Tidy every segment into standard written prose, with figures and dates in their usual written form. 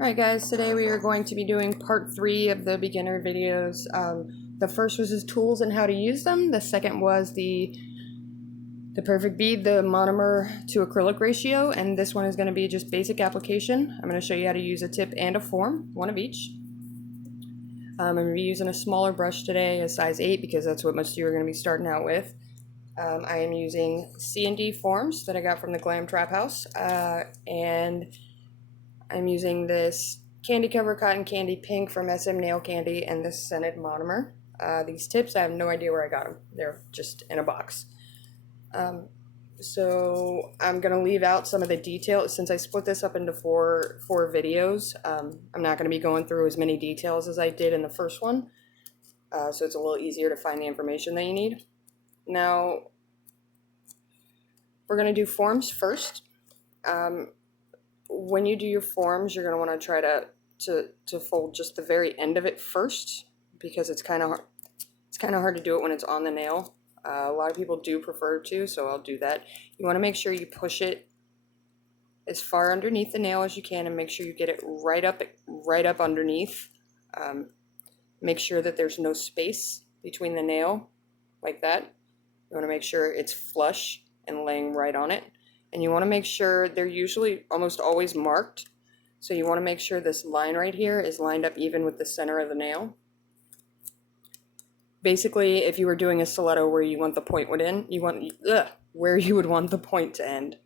Alright guys, today we are going to be doing part 3 of the beginner videos. The first was his tools and how to use them. The second was the perfect bead, the monomer to acrylic ratio, and this one is going to be just basic application. I'm going to show you how to use a tip and a form, one of each. I'm going to be using a smaller brush today, a size 8, because that's what most of you are going to be starting out with. I am using C&D forms that I got from the Glam Trap House, and I'm using this Candy Cover Cotton Candy Pink from SM Nail Candy and this scented monomer. These tips, I have no idea where I got them. They're just in a box. So I'm going to leave out some of the details. Since I split this up into four videos, I'm not going to be going through as many details as I did in the first one. So it's a little easier to find the information that you need. Now, we're going to do forms first. When you do your forms, you're going to want to try to fold just the very end of it first, because it's kind of hard to do it when it's on the nail. A lot of people do prefer to, so I'll do that. You want to make sure you push it as far underneath the nail as you can, and make sure you get it right up underneath. Make sure that there's no space between the nail, like that. You want to make sure it's flush and laying right on it. And you want to make sure they're usually almost always marked. So you want to make sure this line right here is lined up even with the center of the nail. Basically, if you were doing a stiletto where you want the point would end, where you would want the point to end.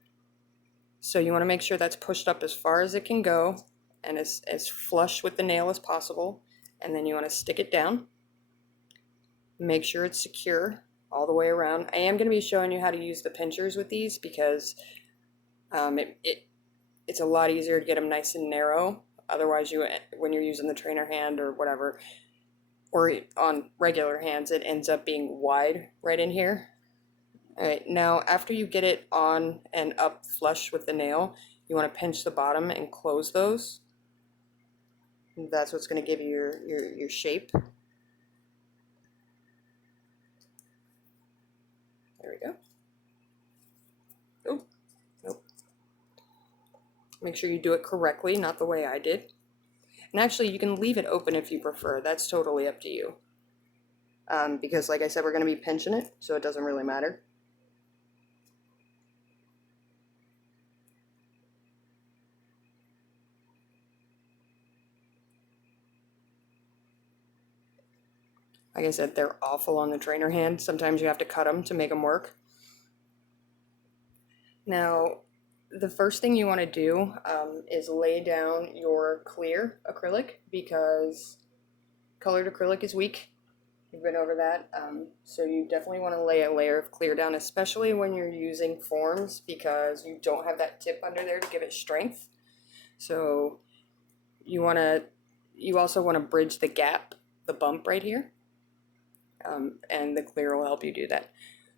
So you want to make sure that's pushed up as far as it can go and as flush with the nail as possible. And then you want to stick it down. Make sure it's secure all the way around. I am going to be showing you how to use the pinchers with these, because it's a lot easier to get them nice and narrow. Otherwise, when you're using the trainer hand or whatever, or on regular hands, it ends up being wide right in here. Alright, now after you get it on and up flush with the nail, you want to pinch the bottom and close those. That's what's going to give you your shape. There we go. Oh, nope. Make sure you do it correctly, not the way I did. And actually, you can leave it open if you prefer. That's totally up to you. Because, like I said, we're going to be pinching it, so it doesn't really matter. Like I said, they're awful on the trainer hand. Sometimes you have to cut them to make them work. Now, the first thing you want to do is lay down your clear acrylic, because colored acrylic is weak. We've been over that. So you definitely want to lay a layer of clear down, especially when you're using forms, because you don't have that tip under there to give it strength. So you also want to bridge the gap, the bump right here. And the clear will help you do that.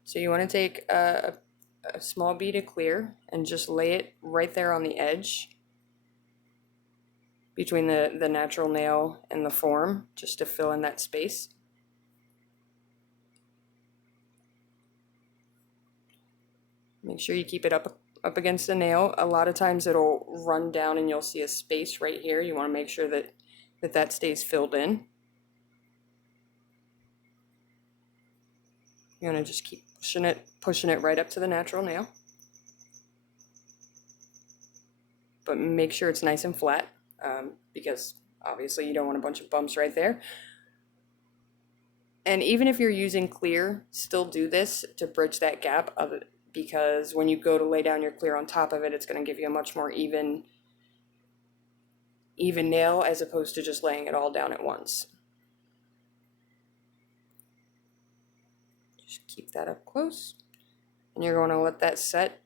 So you want to take a small bead of clear and just lay it right there on the edge between the natural nail and the form, just to fill in that space. Make sure you keep it up against the nail. A lot of times it'll run down and you'll see a space right here. You want to make sure that stays filled in. You want to just keep pushing it right up to the natural nail. But make sure it's nice and flat, because obviously you don't want a bunch of bumps right there. And even if you're using clear, still do this to bridge that gap of it, because when you go to lay down your clear on top of it, it's going to give you a much more even nail, as opposed to just laying it all down at once. Just keep that up close, and you're going to let that set.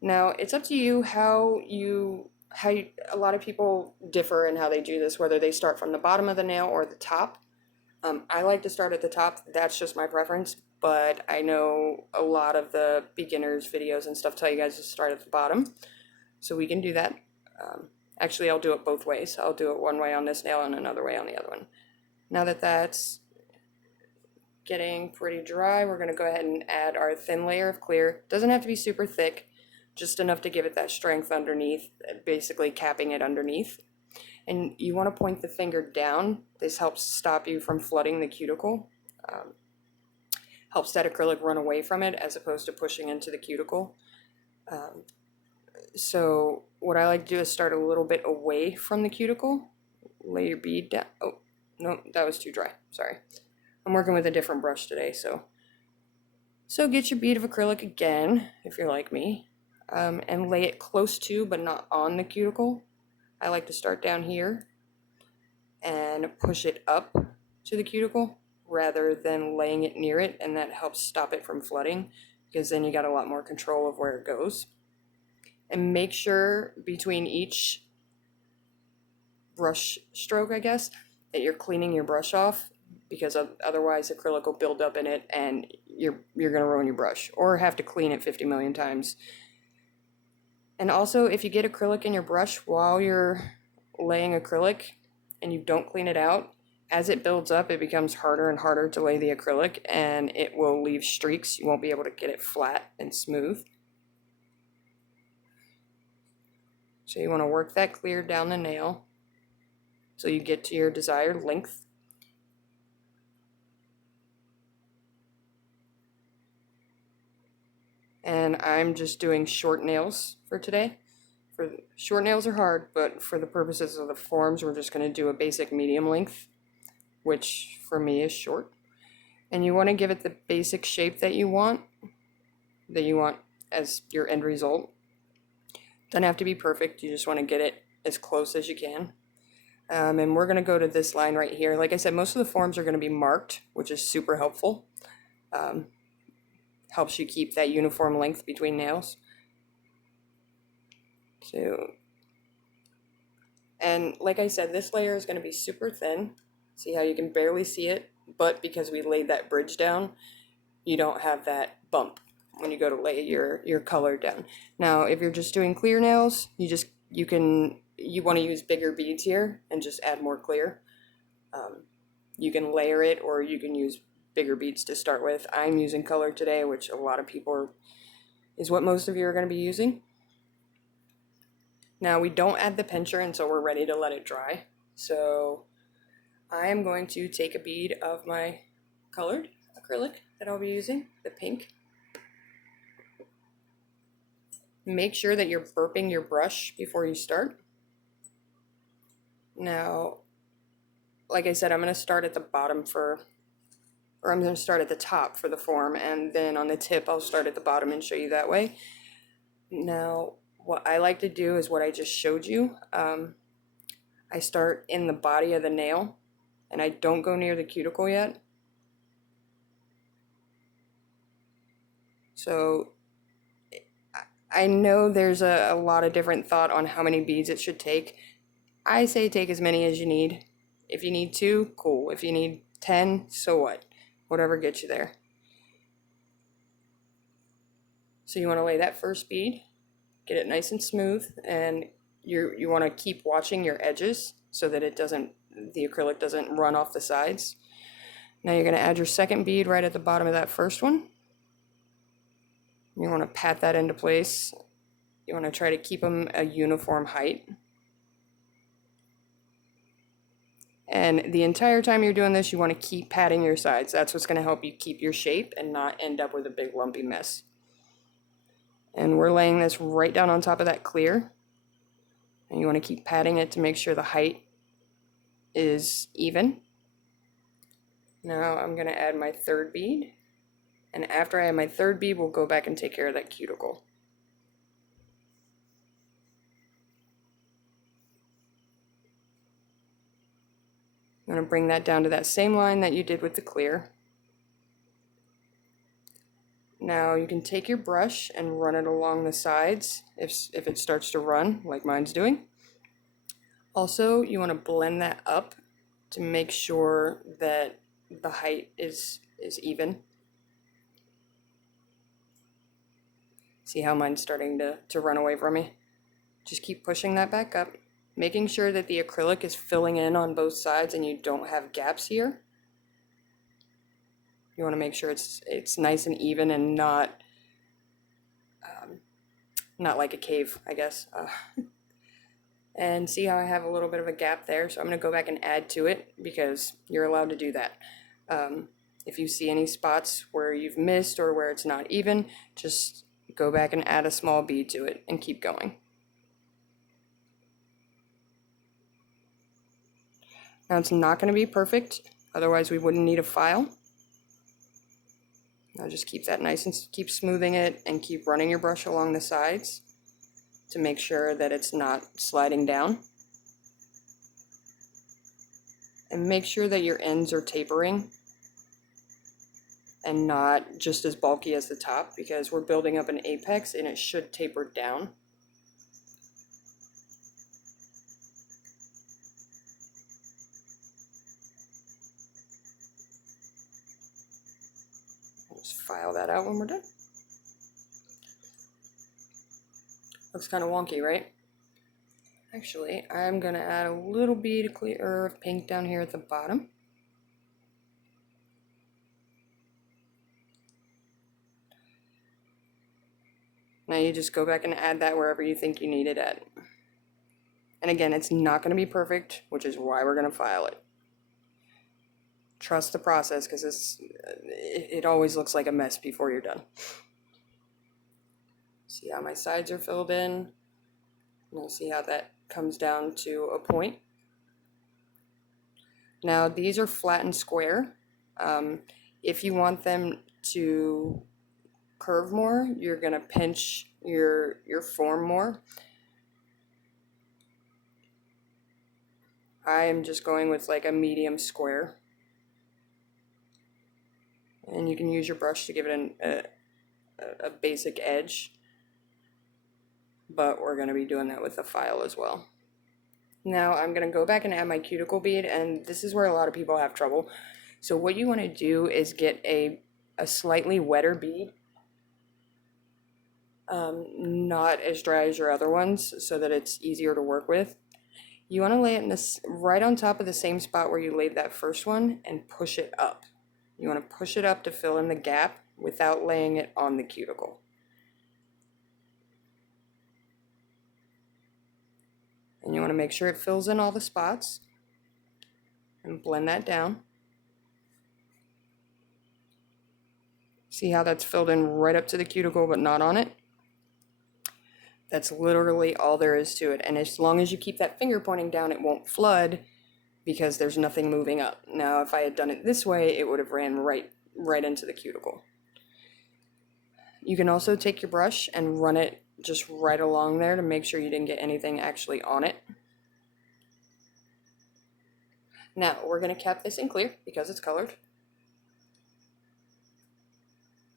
Now, it's up to you how a lot of people differ in how they do this, whether they start from the bottom of the nail or the top. I like to start at the top. That's just my preference, but I know a lot of the beginners videos and stuff tell you guys to start at the bottom, so we can do that. Actually, I'll do it both ways. I'll do it one way on this nail and another way on the other one. Now that that's getting pretty dry, we're going to go ahead and add our thin layer of clear. Doesn't have to be super thick, just enough to give it that strength underneath, basically capping it underneath. And you want to point the finger down. This helps stop you from flooding the cuticle. Helps that acrylic run away from it as opposed to pushing into the cuticle. So what I like to do is start a little bit away from the cuticle. Lay your bead down. Oh, no, that was too dry. Sorry. I'm working with a different brush today, so get your bead of acrylic again, if you're like me, and lay it close to, but not on the cuticle. I like to start down here and push it up to the cuticle rather than laying it near it, and that helps stop it from flooding, because then you got a lot more control of where it goes. And make sure between each brush stroke, I guess, that you're cleaning your brush off, because otherwise acrylic will build up in it and you're going to ruin your brush or have to clean it 50 million times. And also, if you get acrylic in your brush while you're laying acrylic and you don't clean it out, as it builds up, it becomes harder and harder to lay the acrylic, and it will leave streaks. You won't be able to get it flat and smooth. So you want to work that clear down the nail so you get to your desired length. And I'm just doing short nails for today. Short nails are hard, but for the purposes of the forms, we're just going to do a basic medium length, which for me is short. And you want to give it the basic shape that you want as your end result. Doesn't have to be perfect, you just want to get it as close as you can. And we're going to go to this line right here. Like I said, most of the forms are going to be marked, which is super helpful. Helps you keep that uniform length between nails. And like I said, this layer is going to be super thin. See how you can barely see it, but because we laid that bridge down, you don't have that bump when you go to lay your color down. Now, if you're just doing clear nails, you want to use bigger beads here and just add more clear. You can layer it, or you can use bigger beads to start with. I'm using color today, which a lot of people is what most of you are going to be using. Now, we don't add the pincher until we're ready to let it dry. So I am going to take a bead of my colored acrylic that I'll be using, the pink. Make sure that you're burping your brush before you start. Now, like I said, I'm going to start at the bottom I'm going to start at the top for the form, and then on the tip I'll start at the bottom and show you that way. Now, what I like to do is what I just showed you. I start in the body of the nail, and I don't go near the cuticle yet. So I know there's a lot of different thought on how many beads it should take. I say take as many as you need. If you need 2, cool. If you need 10, so what? Whatever gets you there. So you want to lay that first bead, get it nice and smooth, and you want to keep watching your edges so that the acrylic doesn't run off the sides. Now you're going to add your second bead right at the bottom of that first one. You want to pat that into place. You want to try to keep them a uniform height. And the entire time you're doing this, you want to keep patting your sides. That's what's going to help you keep your shape and not end up with a big lumpy mess. And we're laying this right down on top of that clear. And you want to keep patting it to make sure the height is even. Now I'm going to add my third bead. And after I add my third bead, we'll go back and take care of that cuticle. I'm going to bring that down to that same line that you did with the clear. Now you can take your brush and run it along the sides if it starts to run like mine's doing. Also, you want to blend that up to make sure that the height is even. See how mine's starting to run away from me? Just keep pushing that back up, making sure that the acrylic is filling in on both sides and you don't have gaps here. You want to make sure it's nice and even and not not like a cave, I guess. And see how I have a little bit of a gap there, so I'm going to go back and add to it because you're allowed to do that. If you see any spots where you've missed or where it's not even, just go back and add a small bead to it and keep going. Now it's not going to be perfect, otherwise we wouldn't need a file. Now just keep that nice and keep smoothing it and keep running your brush along the sides to make sure that it's not sliding down. And make sure that your ends are tapering and not just as bulky as the top, because we're building up an apex and it should taper down. Just file that out when we're done. Looks kind of wonky, right? Actually, I'm going to add a little bead of clear of pink down here at the bottom. Now you just go back and add that wherever you think you need it at. And again, it's not going to be perfect, which is why we're going to file it. Trust the process, because it always looks like a mess before you're done. See how my sides are filled in? And you'll see how that comes down to a point. Now these are flat and square. If you want them to curve more, you're going to pinch your form more. I am just going with like a medium square. And you can use your brush to give it a basic edge. But we're going to be doing that with the file as well. Now I'm going to go back and add my cuticle bead, and this is where a lot of people have trouble. So what you want to do is get a slightly wetter bead, not as dry as your other ones, so that it's easier to work with. You want to lay it in this right on top of the same spot where you laid that first one and push it up. You want to push it up to fill in the gap without laying it on the cuticle. And you want to make sure it fills in all the spots and blend that down. See how that's filled in right up to the cuticle but not on it? That's literally all there is to it. And as long as you keep that finger pointing down, it won't flood because there's nothing moving up. Now, if I had done it this way, it would have ran right into the cuticle. You can also take your brush and run it just right along there to make sure you didn't get anything actually on it. Now, we're going to cap this in clear because it's colored.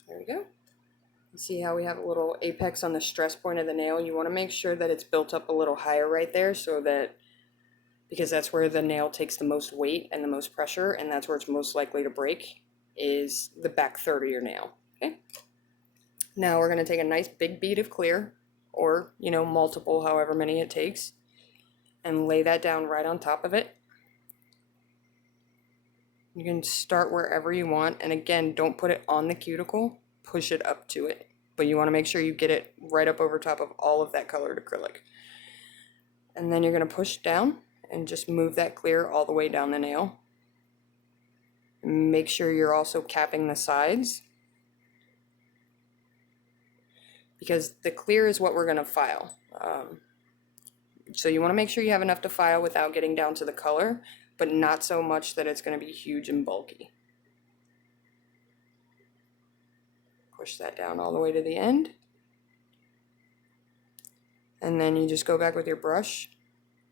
There we go. See how we have a little apex on the stress point of the nail? You want to make sure that it's built up a little higher right there, so that, because that's where the nail takes the most weight and the most pressure, and that's where it's most likely to break, is the back third of your nail. Okay. Now we're going to take a nice big bead of clear, or, you know, multiple, however many it takes, and lay that down right on top of it. You can start wherever you want, and again, don't put it on the cuticle, push it up to it. But you want to make sure you get it right up over top of all of that colored acrylic. And then you're going to push down and just move that clear all the way down the nail. Make sure you're also capping the sides, because the clear is what we're going to file. So you want to make sure you have enough to file without getting down to the color, but not so much that it's going to be huge and bulky. Push that down all the way to the end. And then you just go back with your brush,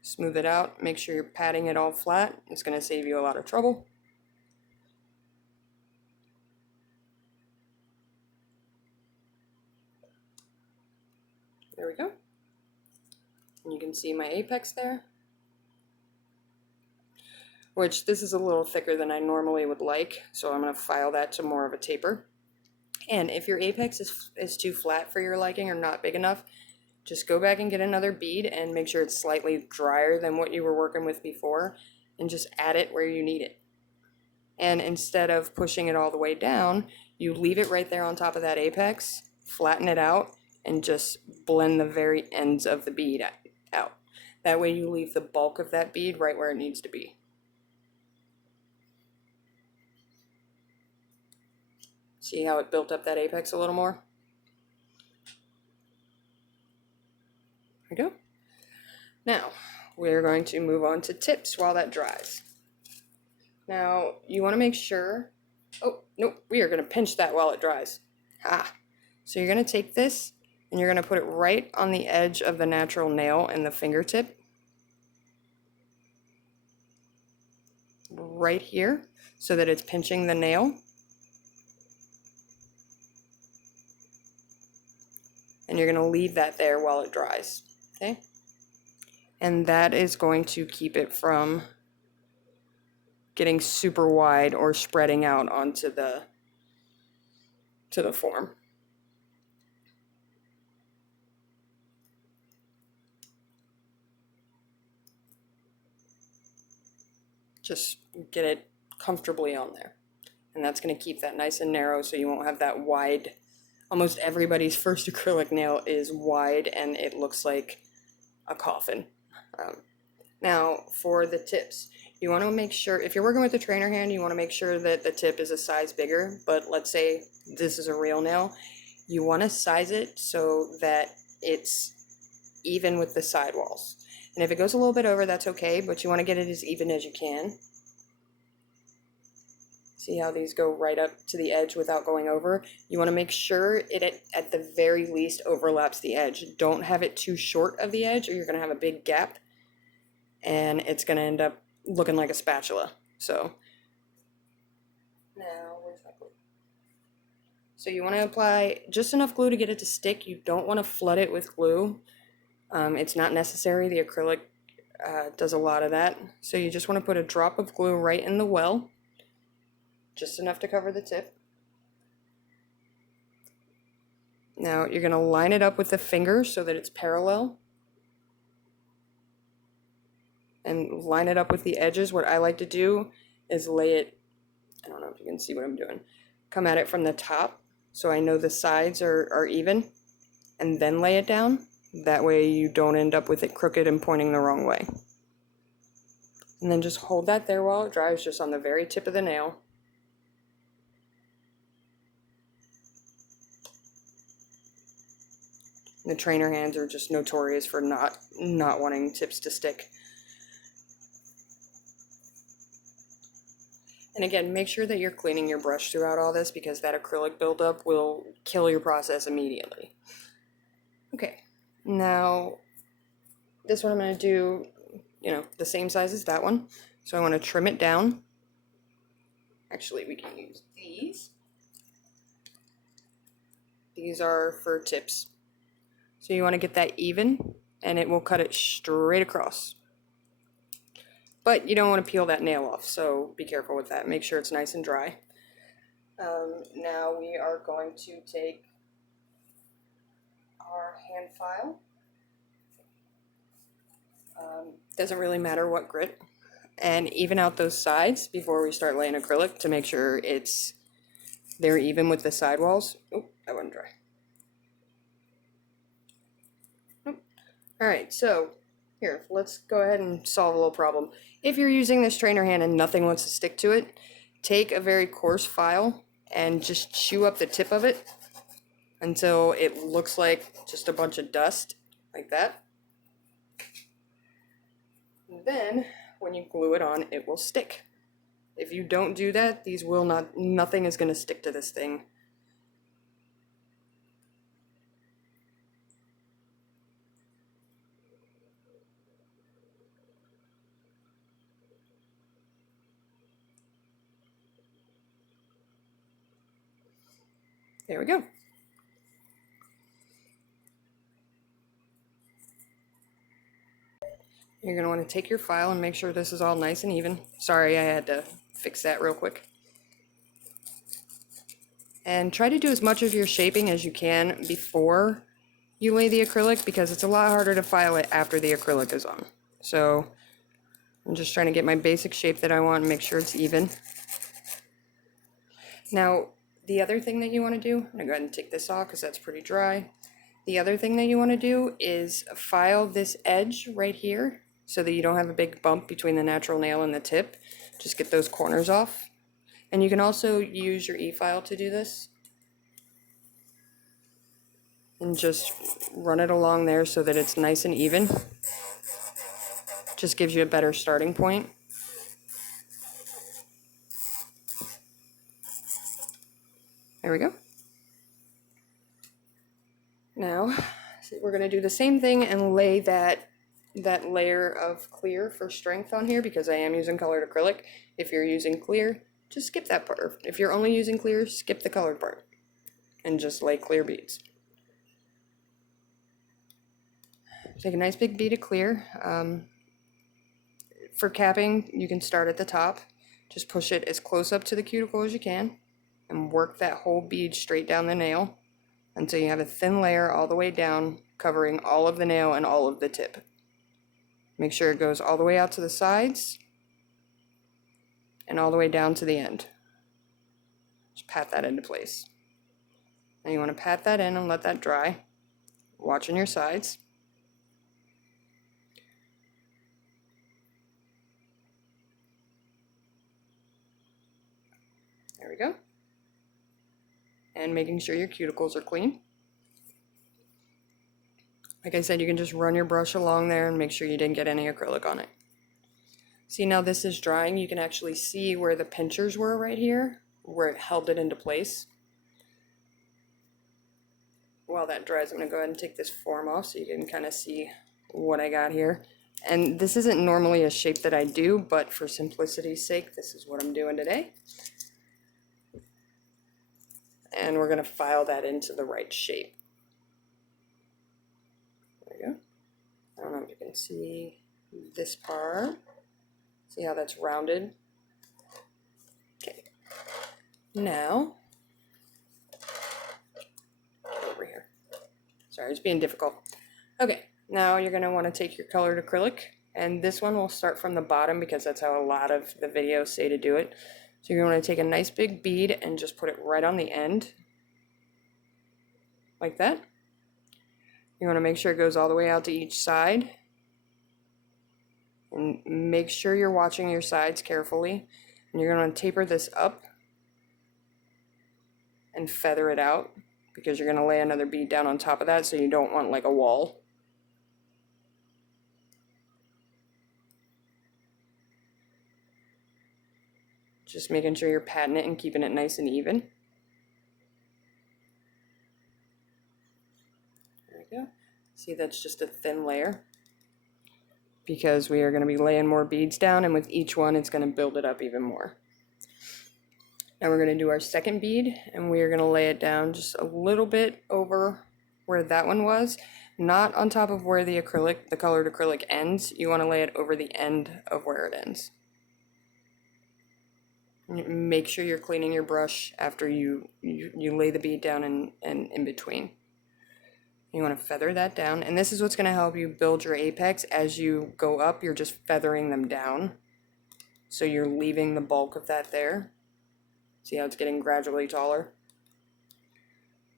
smooth it out, make sure you're patting it all flat. It's going to save you a lot of trouble. There we go. And you can see my apex there, which this is a little thicker than I normally would like, so I'm going to file that to more of a taper. And if your apex is too flat for your liking or not big enough, just go back and get another bead and make sure it's slightly drier than what you were working with before, and just add it where you need it. And instead of pushing it all the way down, you leave it right there on top of that apex, flatten it out, and just blend the very ends of the bead out. That way you leave the bulk of that bead right where it needs to be. See how it built up that apex a little more? There we go. Now, we're going to move on to tips while that dries. Now, you want to make sure, oh, nope, we are going to pinch that while it dries. So you're going to take this and you're going to put it right on the edge of the natural nail in the fingertip. Right here, so that it's pinching the nail. And you're going to leave that there while it dries, okay? And that is going to keep it from getting super wide or spreading out onto the form. Just get it comfortably on there. And that's going to keep that nice and narrow so you won't have that wide. Almost everybody's first acrylic nail is wide and it looks like a coffin. Now for the tips, you want to make sure, if you're working with a trainer hand, you want to make sure that the tip is a size bigger, but let's say this is a real nail, you want to size it so that it's even with the sidewalls. And if it goes a little bit over, that's okay, but you want to get it as even as you can. See how these go right up to the edge without going over? You want to make sure it at the very least overlaps the edge. Don't have it too short of the edge or you're going to have a big gap and it's going to end up looking like a spatula. So now, where's my glue? So you want to apply just enough glue to get it to stick. You don't want to flood it with glue. It's not necessary. The acrylic does a lot of that. So you just want to put a drop of glue right in the well. Just enough to cover the tip. Now you're going to line it up with the finger so that it's parallel. And line it up with the edges. What I like to do is lay it, I don't know if you can see what I'm doing, come at it from the top so I know the sides are even, and then lay it down. That way you don't end up with it crooked and pointing the wrong way. And then just hold that there while it dries, just on the very tip of the nail. The trainer hands are just notorious for not wanting tips to stick. And again, make sure that you're cleaning your brush throughout all this because that acrylic buildup will kill your process immediately. Okay, now this one I'm going to do, the same size as that one. So I want to trim it down. Actually, we can use these. These are for tips. So you want to get that even, and it will cut it straight across. But you don't want to peel that nail off, so be careful with that. Make sure it's nice and dry. Now we are going to take our hand file. Doesn't really matter what grit. And even out those sides before we start laying acrylic to make sure they're even with the sidewalls. Oh, that wasn't dry. Alright, so here, let's go ahead and solve a little problem. If you're using this trainer hand and nothing wants to stick to it, take a very coarse file and just chew up the tip of it until it looks like just a bunch of dust, like that. And then, when you glue it on, it will stick. If you don't do that, nothing is going to stick to this thing. There we go. You're going to want to take your file and make sure this is all nice and even. Sorry, I had to fix that real quick. And try to do as much of your shaping as you can before you lay the acrylic because it's a lot harder to file it after the acrylic is on. So I'm just trying to get my basic shape that I want and make sure it's even. Now, the other thing that you want to do, I'm going to go ahead and take this off because that's pretty dry, The other thing that you want to do is file this edge right here so that you don't have a big bump between the natural nail and the tip. Just get those corners off. And you can also use your e-file to do this. And just run it along there so that it's nice and even. Just gives you a better starting point. There we go. Now, we're going to do the same thing and lay that layer of clear for strength on here because I am using colored acrylic. If you're using clear, just skip that part. If you're only using clear, skip the colored part and just lay clear beads. Take a nice big bead of clear. For capping, you can start at the top. Just push it as close up to the cuticle as you can and work that whole bead straight down the nail until you have a thin layer all the way down, covering all of the nail and all of the tip. Make sure it goes all the way out to the sides and all the way down to the end. Just pat that into place. Now you want to pat that in and let that dry. Watching your sides. There we go. And making sure your cuticles are clean. Like I said, you can just run your brush along there and make sure you didn't get any acrylic on it. See, now this is drying. You can actually see where the pinchers were right here, where it held it into place. While that dries, I'm going to go ahead and take this form off so you can kind of see what I got here. And this isn't normally a shape that I do, but for simplicity's sake, this is what I'm doing today. And we're going to file that into the right shape. There we go. I don't know if you can see this part. See how that's rounded? Okay. Now, get over here. Sorry, it's being difficult. Okay, now you're going to want to take your colored acrylic, and this one will start from the bottom because that's how a lot of the videos say to do it. So you're going to take a nice big bead and just put it right on the end, like that. You want to make sure it goes all the way out to each side. And make sure you're watching your sides carefully. And you're going to taper this up and feather it out because you're going to lay another bead down on top of that, so you don't want like a wall. Just making sure you're patting it and keeping it nice and even. There we go. See, that's just a thin layer because we are going to be laying more beads down, and with each one it's going to build it up even more. Now we're going to do our second bead, and we are going to lay it down just a little bit over where that one was, not on top of where the acrylic, the colored acrylic ends. You want to lay it over the end of where it ends. Make sure you're cleaning your brush after you lay the bead down and in between. You want to feather that down, and this is what's going to help you build your apex. As you go up, you're just feathering them down, so you're leaving the bulk of that there. See how it's getting gradually taller?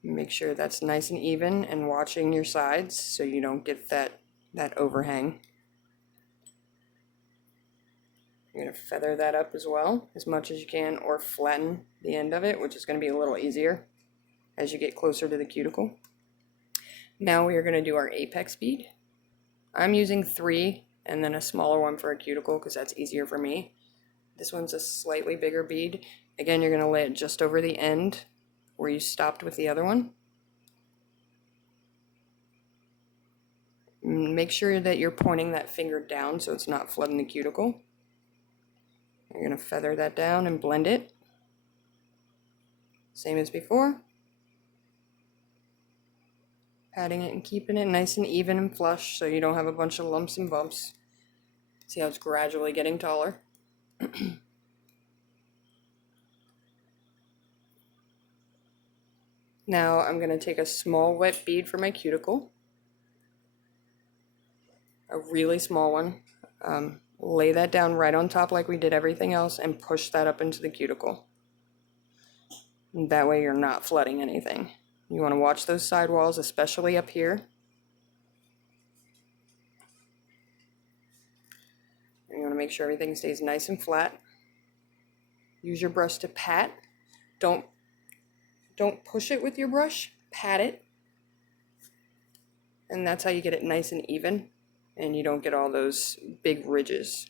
Make sure that's nice and even, and watching your sides so you don't get that overhang. You're going to feather that up as well, as much as you can, or flatten the end of it, which is going to be a little easier as you get closer to the cuticle. Now we are going to do our apex bead. I'm using 3 and then a smaller one for a cuticle because that's easier for me. This one's a slightly bigger bead. Again, you're going to lay it just over the end where you stopped with the other one. Make sure that you're pointing that finger down so it's not flooding the cuticle. You're going to feather that down and blend it. Same as before. Patting it and keeping it nice and even and flush so you don't have a bunch of lumps and bumps. See how it's gradually getting taller. Now I'm going to take a small wet bead for my cuticle. A really small one. Lay that down right on top like we did everything else and push that up into the cuticle. And that way you're not flooding anything. You want to watch those sidewalls, especially up here. You want to make sure everything stays nice and flat. Use your brush to pat. Don't push it with your brush, pat it. And that's how you get it nice and even, and you don't get all those big ridges.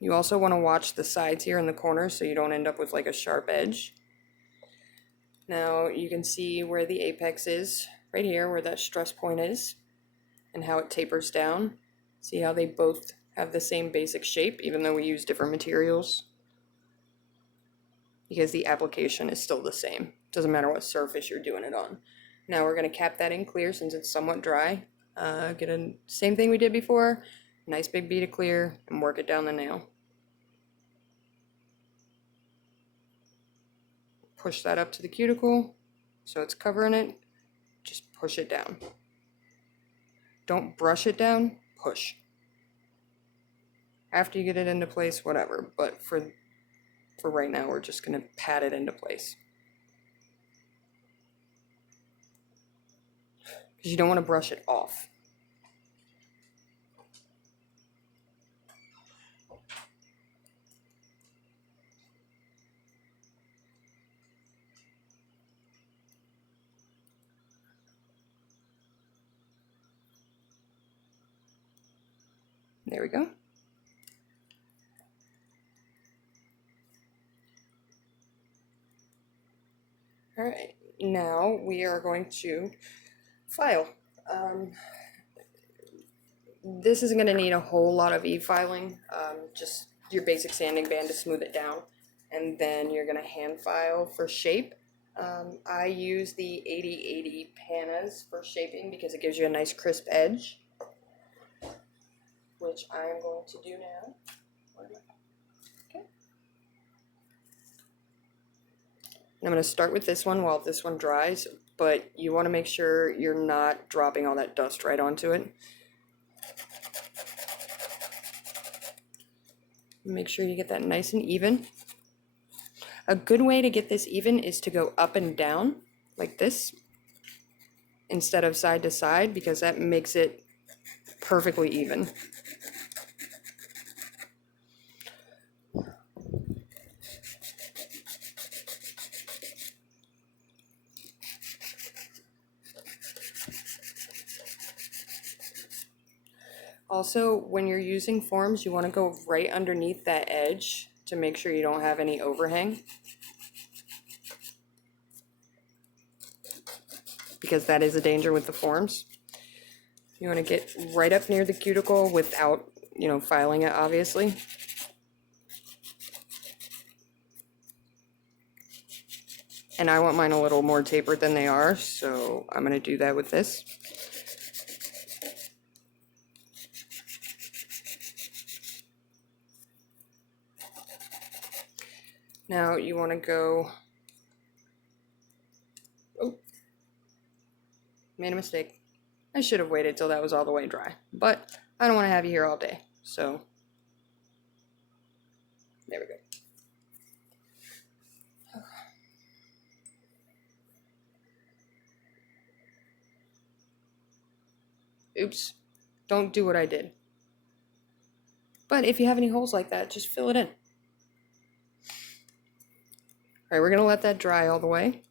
You also want to watch the sides here in the corners so you don't end up with like a sharp edge. Now you can see where the apex is, right here where that stress point is, and how it tapers down. See how they both have the same basic shape even though we use different materials? Because the application is still the same. Doesn't matter what surface you're doing it on. Now we're going to cap that in clear since it's somewhat dry. Get a same thing we did before, nice big bead of clear, and work it down the nail. Push that up to the cuticle so it's covering it. Just push it down. Don't brush it down, push. After you get it into place, whatever, but for right now we're just going to pat it into place. Because you don't want to brush it off. There we go. All right, now we are going to file. This isn't going to need a whole lot of e-filing, just your basic sanding band to smooth it down, and then you're going to hand file for shape. I use the 80/80 panas for shaping because it gives you a nice crisp edge, which I'm going to do now. Okay. And I'm going to start with this one while this one dries, but you want to make sure you're not dropping all that dust right onto it. Make sure you get that nice and even. A good way to get this even is to go up and down like this instead of side to side, because that makes it perfectly even. Also, when you're using forms, you want to go right underneath that edge to make sure you don't have any overhang, because that is a danger with the forms. You want to get right up near the cuticle without, filing it, obviously. And I want mine a little more tapered than they are, so I'm going to do that with this. Now you want to go, oh, made a mistake. I should have waited till that was all the way dry, but I don't want to have you here all day, so there we go. Oops, don't do what I did. But if you have any holes like that, just fill it in. All right, we're gonna let that dry all the way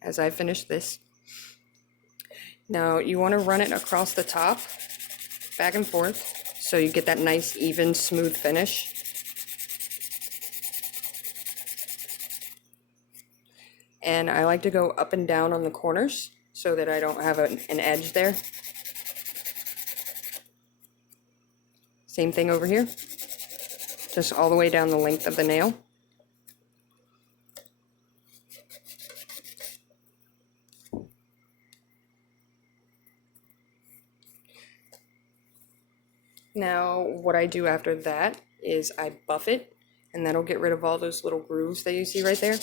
as I finish this. Now you want to run it across the top, back and forth, so you get that nice, even, smooth finish. And I like to go up and down on the corners so that I don't have an edge there. Same thing over here, just all the way down the length of the nail. Now, what I do after that is I buff it, and that'll get rid of all those little grooves that you see right there.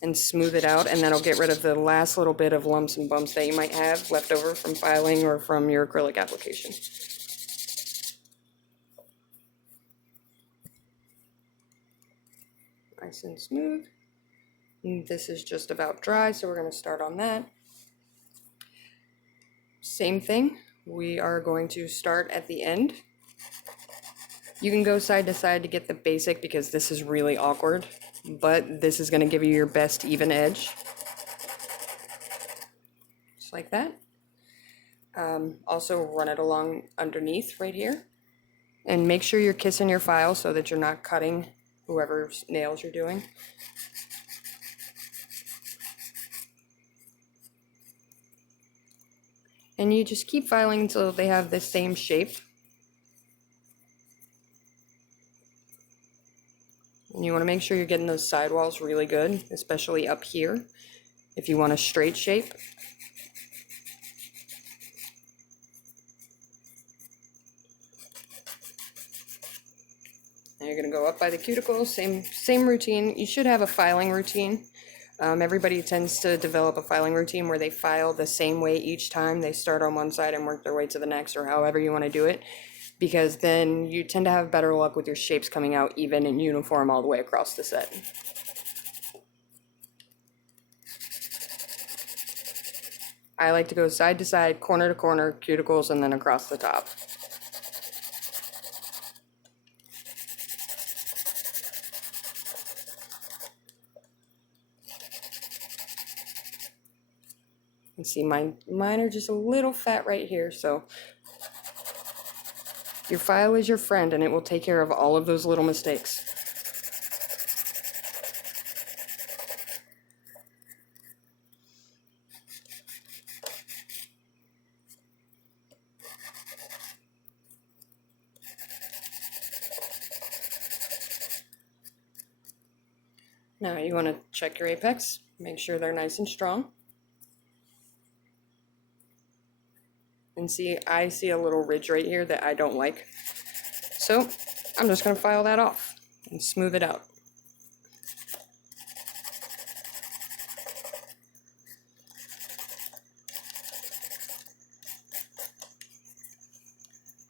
And smooth it out, and that'll get rid of the last little bit of lumps and bumps that you might have left over from filing or from your acrylic application. Nice and smooth. And this is just about dry, so we're going to start on that. Same thing, we are going to start at the end. You can go side to side to get the basic because this is really awkward, but this is going to give you your best even edge. Just like that. Also run it along underneath right here. And make sure you're kissing your file so that you're not cutting whoever's nails you're doing. And you just keep filing until they have the same shape. And you want to make sure you're getting those sidewalls really good, especially up here, if you want a straight shape. Now you're going to go up by the cuticle, same routine. You should have a filing routine. Everybody tends to develop a filing routine where they file the same way each time. They start on one side and work their way to the next, or however you want to do it, because then you tend to have better luck with your shapes coming out even and uniform all the way across the set. I like to go side to side, corner to corner, cuticles, and then across the top. You see mine are just a little fat right here, so your file is your friend and it will take care of all of those little mistakes. Now you want to check your apex, make sure they're nice and strong. And see, I see a little ridge right here that I don't like. So I'm just going to file that off and smooth it out.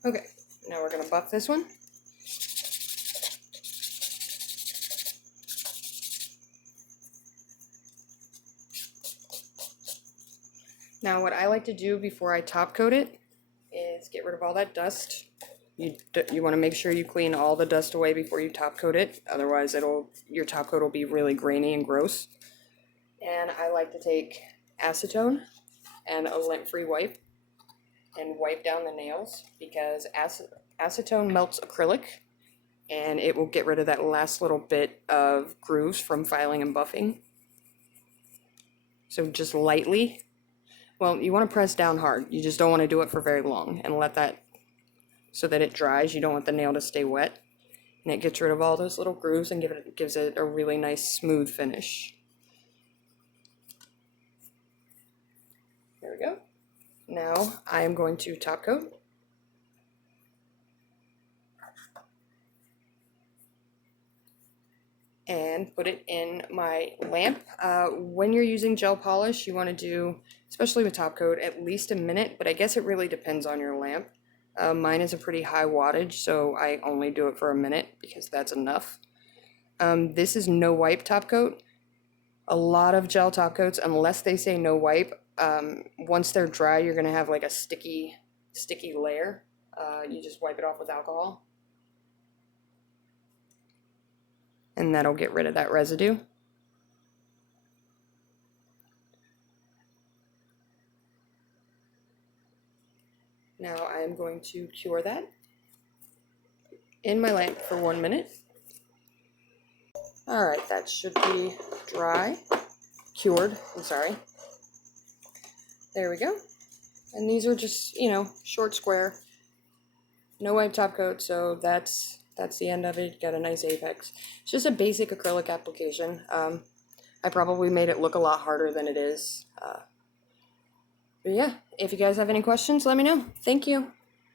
Okay, now we're going to buff this one. Now what I like to do before I top coat it is get rid of all that dust. You want to make sure you clean all the dust away before you top coat it, otherwise your top coat will be really grainy and gross. And I like to take acetone and a lint-free wipe and wipe down the nails, because acetone melts acrylic and it will get rid of that last little bit of grooves from filing and buffing. So just lightly. Well, you want to press down hard. You just don't want to do it for very long and let that, so that it dries. You don't want the nail to stay wet. And it gets rid of all those little grooves and gives it a really nice smooth finish. There we go. Now I am going to top coat. And put it in my lamp. When you're using gel polish, you want to do, especially with top coat, at least a minute, but I guess it really depends on your lamp. Mine is a pretty high wattage, so I only do it for a minute because that's enough. This is no wipe top coat. A lot of gel top coats, unless they say no wipe, once they're dry, you're going to have like a sticky layer. You just wipe it off with alcohol. And that'll get rid of that residue. Now I am going to cure that in my lamp for 1 minute. Alright, that should be dry. Cured, I'm sorry. There we go. And these are just, short square. No wipe top coat, so that's the end of it. Got a nice apex. It's just a basic acrylic application. I probably made it look a lot harder than it is. But yeah, if you guys have any questions, let me know. Thank you.